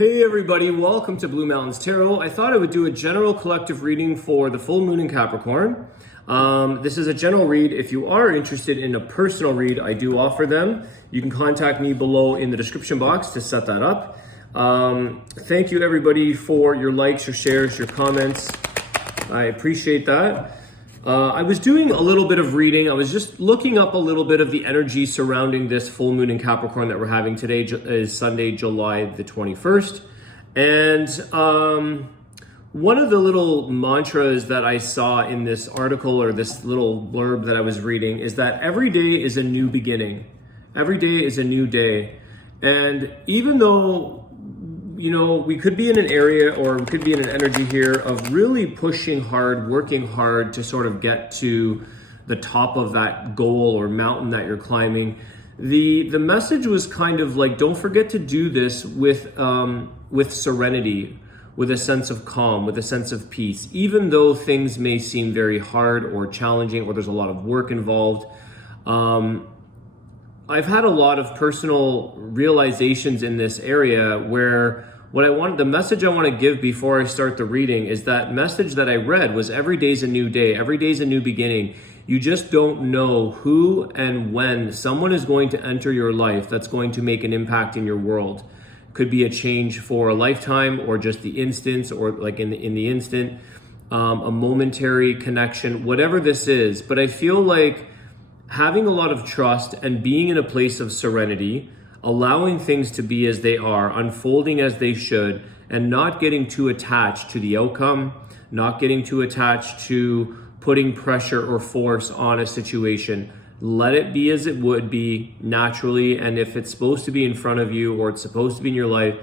Hey everybody, welcome to Blue Mountains Tarot. I thought I would do a general collective reading for the full moon in Capricorn. This is a general read. If you are interested in a personal read, I do offer them. You can contact me below in the description box to set that up. Thank you everybody for your likes, your shares, your comments. I appreciate that. I was doing a little bit of reading. I was just looking up a little bit of the energy surrounding this full moon in Capricorn that we're having today. Is Sunday, July the 21st. And one of the little mantras that I saw in this article or this little blurb that I was reading is that every day is a new beginning. Every day is a new day. And even though, you know, we could be in an area or we could be in an energy here of really pushing hard, working hard to sort of get to the top of that goal or mountain that you're climbing. The message was kind of like, don't forget to do this with serenity, with a sense of calm, with a sense of peace, even though things may seem very hard or challenging or there's a lot of work involved. I've had a lot of personal realizations in this area where the message I want to give before I start the reading is that message that I read was every day's a new day, every day's a new beginning. You just don't know who and when someone is going to enter your life that's going to make an impact in your world. Could be a change for a lifetime or just the instance or like in the instant, a momentary connection, whatever this is. But I feel like having a lot of trust and being in a place of serenity, allowing things to be as they are, unfolding as they should, and not getting too attached to the outcome, not getting too attached to putting pressure or force on a situation. Let it be as it would be naturally, and if it's supposed to be in front of you or it's supposed to be in your life,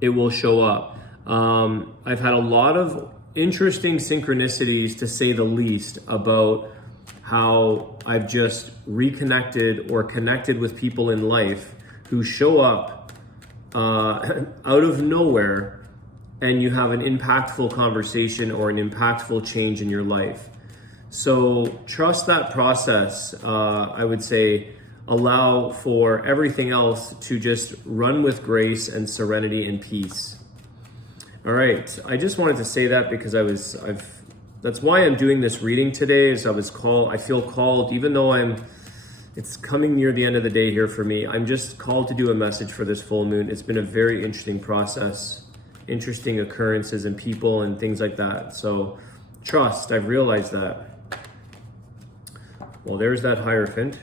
it will show up. I've had a lot of interesting synchronicities, to say the least, about how I've just reconnected or connected with people in life who show up out of nowhere, and you have an impactful conversation or an impactful change in your life. So trust that process. I would say allow for everything else to just run with grace and serenity and peace. All right, I just wanted to say that because that's why I'm doing this reading today. Is I feel called, even though it's coming near the end of the day here for me. I'm just called to do a message for this full moon. It's been a very interesting process, interesting occurrences and people and things like that. So trust, I've realized that. Well, there's that Hierophant.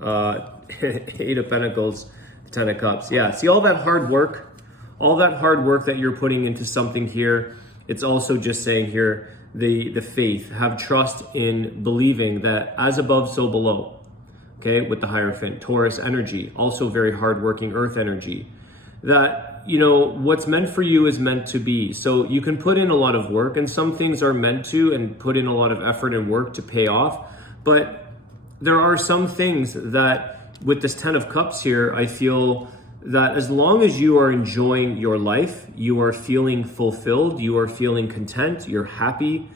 8 of Pentacles, 10 of Cups. Yeah, see all that hard work that you're putting into something here. It's also just saying here, the faith, have trust in believing that as above, so below. Okay, with the Hierophant, Taurus energy, also very hardworking earth energy. That, you know, what's meant for you is meant to be. So you can put in a lot of work, and some things are meant to, and put in a lot of effort and work to pay off. But there are some things that, with this 10 of Cups here, I feel that as long as you are enjoying your life, you are feeling fulfilled, you are feeling content, you're happy,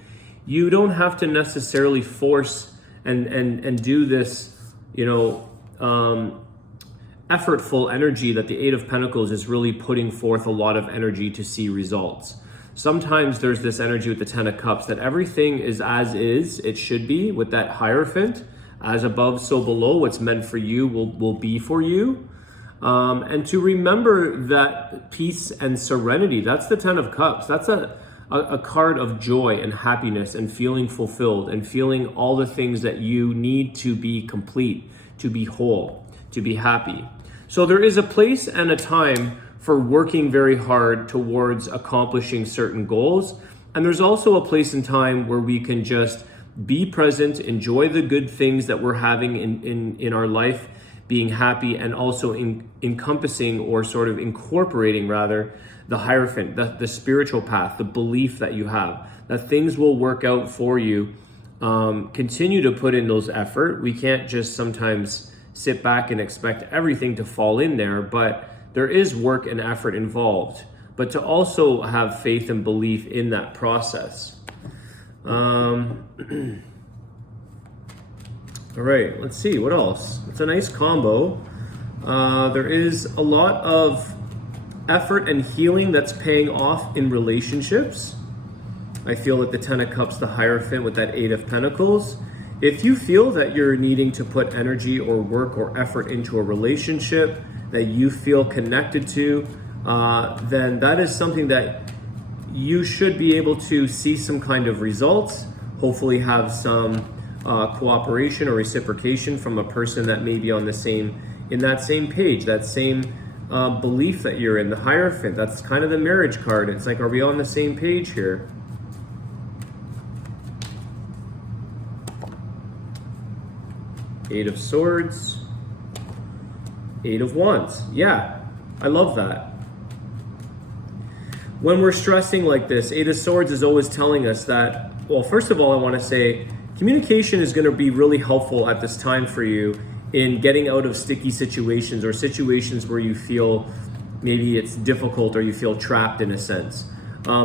you don't have to necessarily force and do this, you know, effortful energy that the 8 of Pentacles is really putting forth a lot of energy to see results. Sometimes there's this energy with the 10 of Cups that everything is as is, it should be, with that Hierophant, as above, so below. What's meant for you will be for you. And to remember that peace and serenity, that's the 10 of Cups. That's a card of joy and happiness and feeling fulfilled and feeling all the things that you need to be complete, to be whole, to be happy. So there is a place and a time for working very hard towards accomplishing certain goals. And there's also a place and time where we can just be present, enjoy the good things that we're having in our life, being happy, and also encompassing or sort of incorporating rather the Hierophant, the spiritual path, the belief that you have, that things will work out for you. Continue to put in those effort. We can't just sometimes sit back and expect everything to fall in there, but there is work and effort involved. But to also have faith and belief in that process. All right, let's see, what else? It's a nice combo. There is a lot of effort and healing that's paying off in relationships. I feel that the Ten of Cups, the Hierophant with that Eight of Pentacles. If you feel that you're needing to put energy or work or effort into a relationship that you feel connected to, then that is something that you should be able to see some kind of results, hopefully have some cooperation or reciprocation from a person that may be on the same, in that same page, that same belief that you're in. The Hierophant, that's kind of the marriage card. It's like, are we on the same page here? Eight of Swords, Eight of Wands. Yeah, I love that. When we're stressing like this, Eight of Swords is always telling us that, well, first of all, I want to say communication is going to be really helpful at this time for you in getting out of sticky situations or situations where you feel maybe it's difficult or you feel trapped in a sense.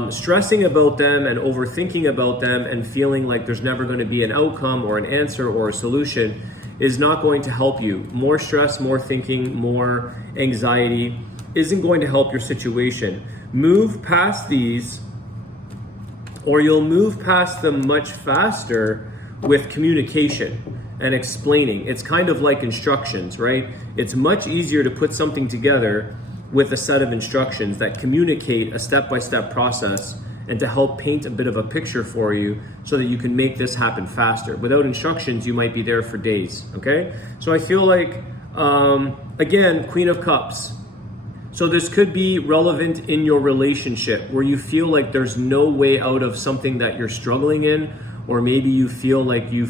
Stressing about them and overthinking about them and feeling like there's never going to be an outcome or an answer or a solution is not going to help you. More stress, more thinking, more anxiety isn't going to help your situation. Move past these, or you'll move past them much faster with communication and explaining. It's kind of like instructions, right? It's much easier to put something together with a set of instructions that communicate a step-by-step process and to help paint a bit of a picture for you so that you can make this happen faster. Without instructions, you might be there for days, okay? So I feel like, again, Queen of Cups. So this could be relevant in your relationship where you feel like there's no way out of something that you're struggling in, or maybe you feel like you're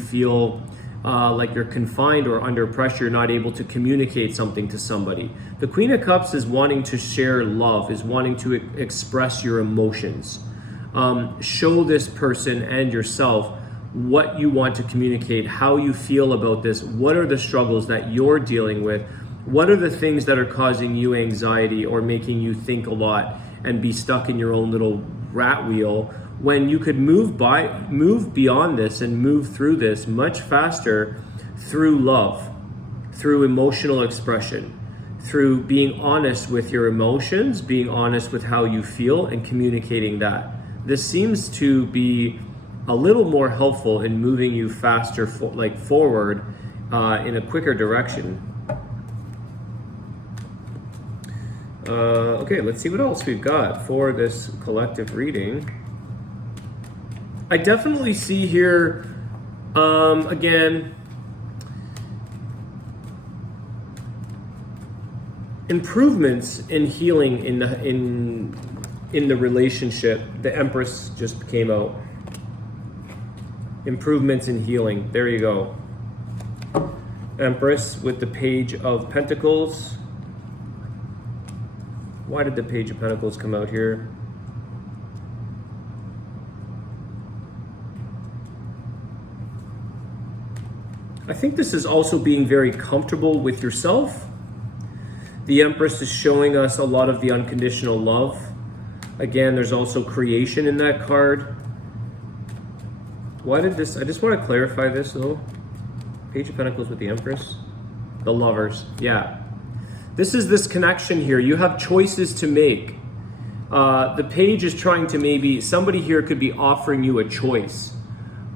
confined or under pressure, not able to communicate something to somebody. The Queen of Cups is wanting to share love, is wanting to express your emotions. Show this person and yourself what you want to communicate, how you feel about this, what are the struggles that you're dealing with, what are the things that are causing you anxiety or making you think a lot and be stuck in your own little rat wheel, when you could move beyond this and move through this much faster through love, through emotional expression, through being honest with your emotions, being honest with how you feel and communicating that. This seems to be a little more helpful in moving you faster forward in a quicker direction. Okay, let's see what else we've got for this collective reading. I definitely see here, again, improvements in healing in the relationship. The Empress just came out. Improvements in healing. There you go. Empress with the Page of Pentacles. Why did the Page of Pentacles come out here? I think this is also being very comfortable with yourself. The Empress is showing us a lot of the unconditional love. Again, there's also creation in that card. Why did this, I just want to clarify this though. Page of Pentacles with the Empress. The Lovers, yeah. This is this connection here. You have choices to make. The Page is trying to maybe, somebody here could be offering you a choice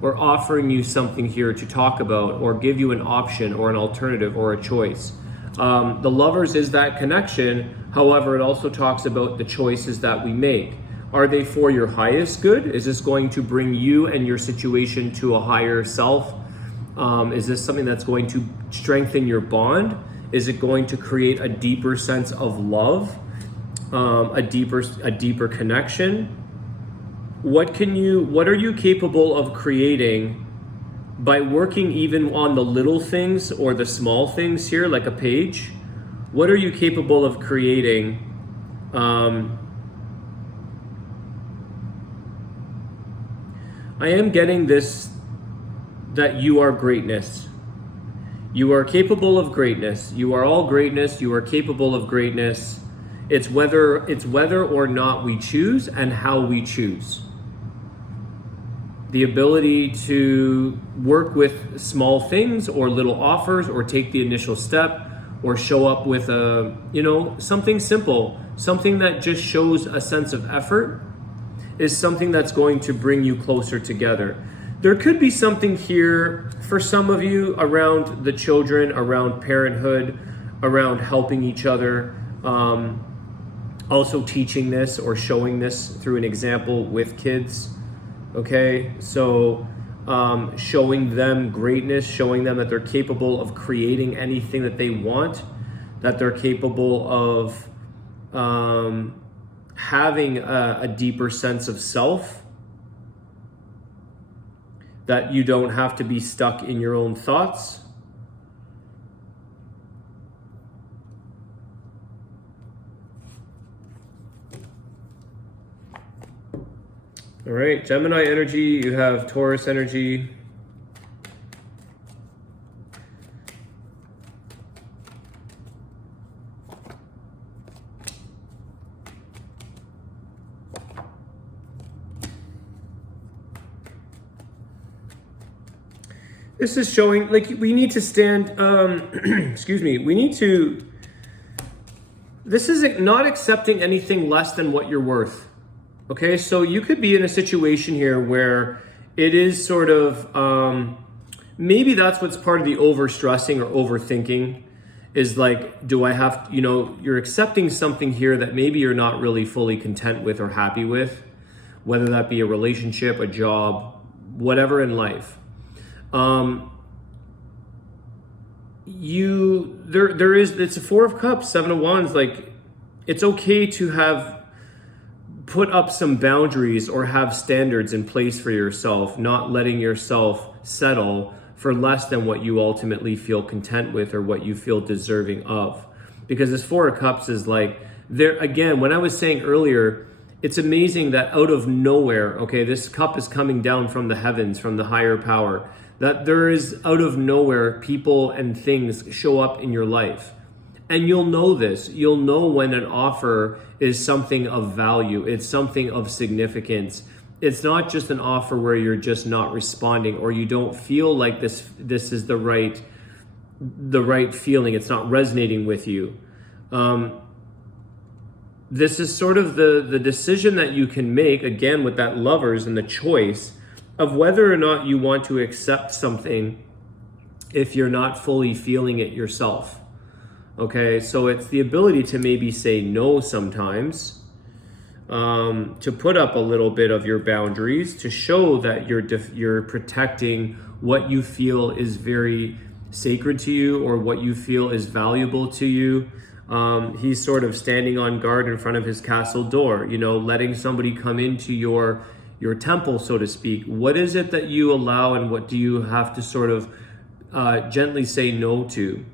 or offering you something here to talk about or give you an option or an alternative or a choice. The Lovers is that connection. However, it also talks about the choices that we make. Are they for your highest good? Is this going to bring you and your situation to a higher self? Is this something that's going to strengthen your bond? Is it going to create a deeper sense of love, a deeper connection? What are you capable of creating by working even on the little things or the small things here, like a page? What are you capable of creating? I am getting this, that you are greatness. You are capable of greatness. You are all greatness. You are capable of greatness. It's whether or not we choose and how we choose. The ability to work with small things or little offers or take the initial step or show up with a, something simple, something that just shows a sense of effort is something that's going to bring you closer together. There could be something here for some of you around the children, around parenthood, around helping each other, also teaching this or showing this through an example with kids. Okay, so showing them greatness, showing them that they're capable of creating anything that they want, that they're capable of having a deeper sense of self, that you don't have to be stuck in your own thoughts. All right, Gemini energy, you have Taurus energy. This is showing, like, we need to stand, excuse me, this is not accepting anything less than what you're worth. Okay, so you could be in a situation here where it is sort of, maybe that's what's part of the overstressing or overthinking, is like, do I have, you're accepting something here that maybe you're not really fully content with or happy with, whether that be a relationship, a job, whatever in life. It's a Four of Cups, Seven of Wands, like, it's okay to have put up some boundaries or have standards in place for yourself, not letting yourself settle for less than what you ultimately feel content with or what you feel deserving of. Because this Four of Cups is like, there again, when I was saying earlier, it's amazing that out of nowhere, okay, this cup is coming down from the heavens, from the higher power, that there is out of nowhere people and things show up in your life. And you'll know this. You'll know when an offer is something of value. It's something of significance. It's not just an offer where you're just not responding or you don't feel like this is the right feeling. It's not resonating with you. This is sort of the decision that you can make, again, with that Lovers and the choice of whether or not you want to accept something if you're not fully feeling it yourself. Okay, so it's the ability to maybe say no sometimes, to put up a little bit of your boundaries, to show that you're protecting what you feel is very sacred to you or what you feel is valuable to you. He's sort of standing on guard in front of his castle door, letting somebody come into your temple, so to speak. What is it that you allow and what do you have to sort of gently say no to?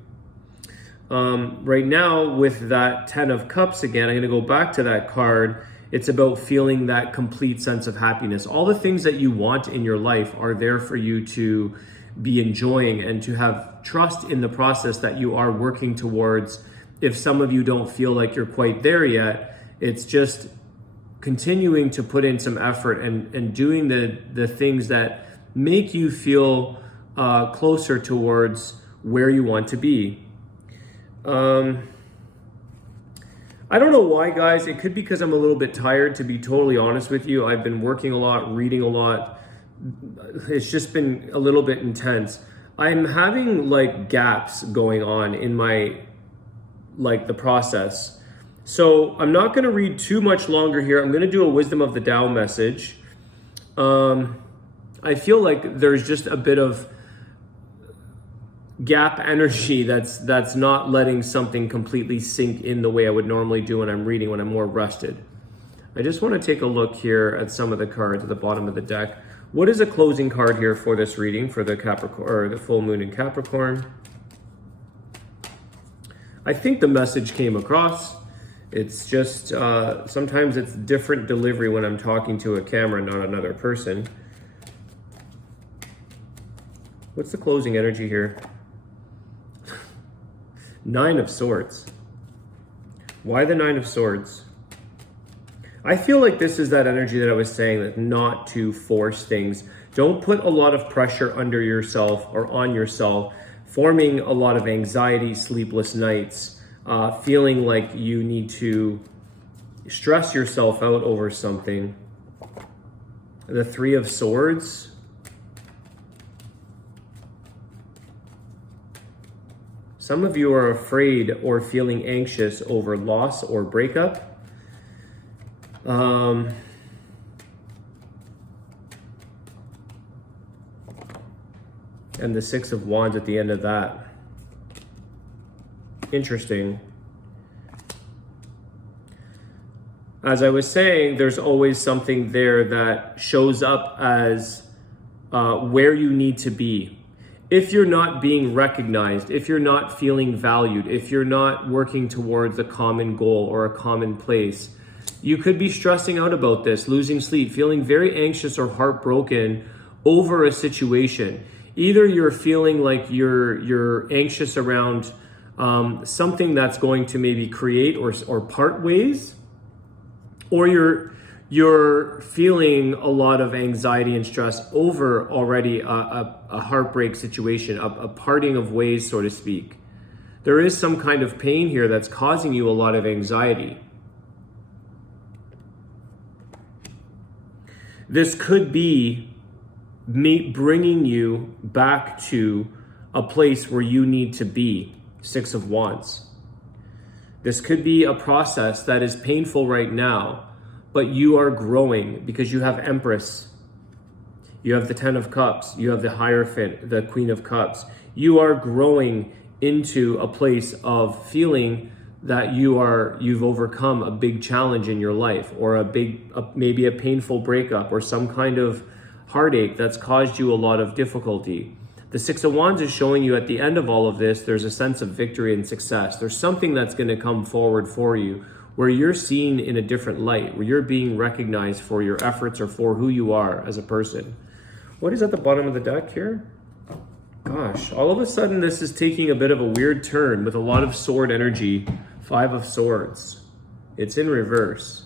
Right now, with that Ten of Cups again, I'm going to go back to that card. It's about feeling that complete sense of happiness. All the things that you want in your life are there for you to be enjoying and to have trust in the process that you are working towards. If some of you don't feel like you're quite there yet, it's just continuing to put in some effort and doing the things that make you feel closer towards where you want to be. I don't know why, guys. It could be because I'm a little bit tired, to be totally honest with you. I've been working a lot, reading a lot. It's just been a little bit intense. I'm having like gaps going on in my, the process. So I'm not going to read too much longer here. I'm going to do a Wisdom of the Tao message. I feel like there's just a bit of gap energy that's not letting something completely sink in the way I would normally do when I'm reading, when I'm more rested. I just want to take a look here at some of the cards at the bottom of the deck. What is a closing card here for this reading for the Capricorn, or the full moon in Capricorn? I think the message came across. It's just sometimes it's different delivery when I'm talking to a camera, not another person. What's the closing energy here? Nine of Swords. Why the Nine of Swords? I feel like this is that energy that I was saying, that not to force things. Don't put a lot of pressure under yourself or on yourself forming a lot of anxiety, sleepless nights, feeling like you need to stress yourself out over something. The Three of Swords. Some of you are afraid or feeling anxious over loss or breakup. And the Six of Wands at the end of that. Interesting. As I was saying, there's always something there that shows up as where you need to be. If you're not being recognized, if you're not feeling valued, if you're not working towards a common goal or a common place, you could be stressing out about this, losing sleep, feeling very anxious or heartbroken over a situation. Either you're feeling like you're anxious around something that's going to maybe create or part ways, or you're feeling a lot of anxiety and stress over already a heartbreak situation, a parting of ways, so to speak. There is some kind of pain here that's causing you a lot of anxiety. This could be bringing you back to a place where you need to be, Six of Wands. This could be a process that is painful right now, but you are growing because you have Empress. You have the Ten of Cups. You have the Hierophant, the Queen of Cups. You are growing into a place of feeling that you've overcome a big challenge in your life, or maybe a painful breakup, or some kind of heartache that's caused you a lot of difficulty. The Six of Wands is showing you at the end of all of this, there's a sense of victory and success. There's something that's going to come forward for you where you're seen in a different light, where you're being recognized for your efforts or for who you are as a person. What is at the bottom of the deck here? Gosh, all of a sudden this is taking a bit of a weird turn with a lot of sword energy. Five of Swords. It's in reverse.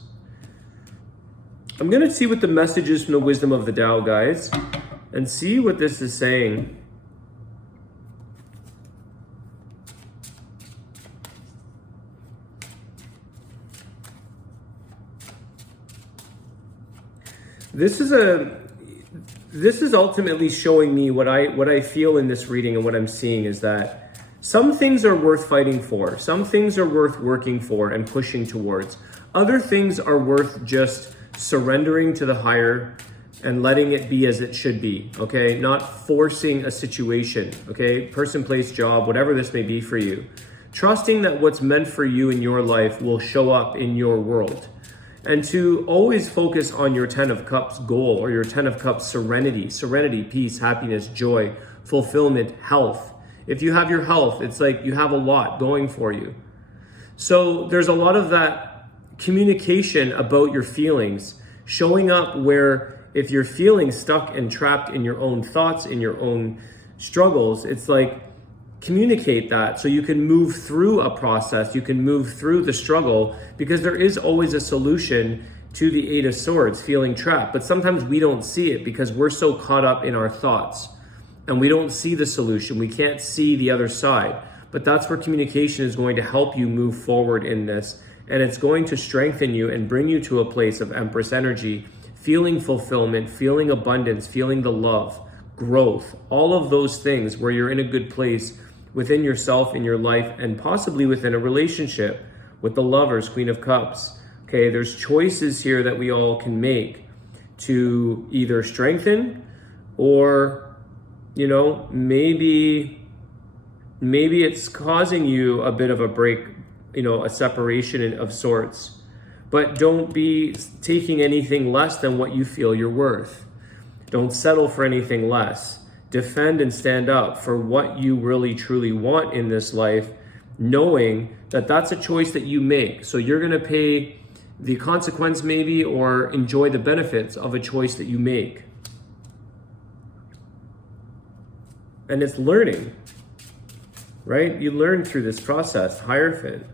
I'm going to see what the message is from the Wisdom of the Tao, guys, and see what this is saying. This is ultimately showing me what I feel in this reading, and what I'm seeing is that some things are worth fighting for. Some things are worth working for and pushing towards. Other things are worth just surrendering to the higher and letting it be as it should be, okay? Not forcing a situation, okay? Person, place, job, whatever this may be for you. Trusting that what's meant for you in your life will show up in your world. And to always focus on your Ten of Cups goal, or your Ten of Cups serenity, peace, happiness, joy, fulfillment, health. If you have your health, it's like you have a lot going for you. So there's a lot of that communication about your feelings showing up, where if you're feeling stuck and trapped in your own thoughts, in your own struggles, it's like communicate that so you can move through a process, you can move through the struggle, because there is always a solution to the Eight of Swords, feeling trapped. But sometimes we don't see it because we're so caught up in our thoughts and we don't see the solution. We can't see the other side. But that's where communication is going to help you move forward in this. And it's going to strengthen you and bring you to a place of Empress energy, feeling fulfillment, feeling abundance, feeling the love, growth, all of those things where you're in a good place within yourself, in your life, and possibly within a relationship with the Lovers, Queen of Cups. Okay, there's choices here that we all can make to either strengthen or, you know, maybe it's causing you a bit of a break, you know, a separation of sorts. But don't be taking anything less than what you feel you're worth. Don't settle for anything less. Defend and stand up for what you really truly want in this life, knowing that that's a choice that you make. So you're going to pay the consequence maybe, or enjoy the benefits of a choice that you make. And it's learning, right? You learn through this process. Hierophant.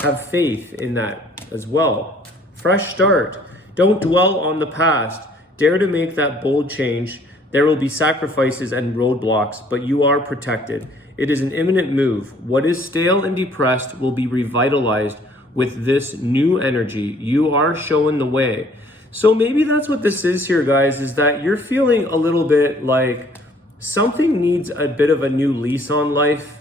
Have faith in that as well. Fresh start. Don't dwell on the past. Dare to make that bold change There will be sacrifices and roadblocks, but you are protected. It is an imminent move. What is stale and depressed will be revitalized with this new energy. You are showing the way. So maybe that's what this is here, guys, is that you're feeling a little bit like something needs a bit of a new lease on life,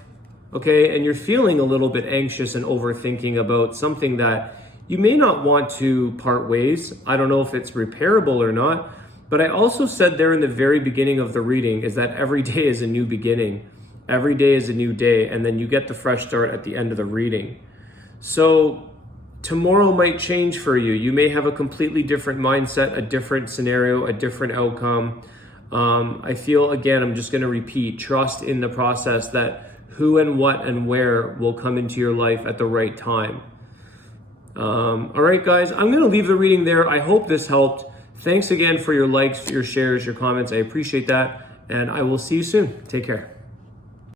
okay? And you're feeling a little bit anxious and overthinking about something that you may not want to part ways. I don't know if it's repairable or not, but I also said there in the very beginning of the reading is that every day is a new beginning. Every day is a new day, and then you get the fresh start at the end of the reading. So tomorrow might change for you. You may have a completely different mindset, a different scenario, a different outcome. I feel, again, I'm just going to repeat, trust in the process that who and what and where will come into your life at the right time. All right, guys, I'm going to leave the reading there. I hope this helped. Thanks again for your likes, your shares, your comments. I appreciate that. And I will see you soon. Take care.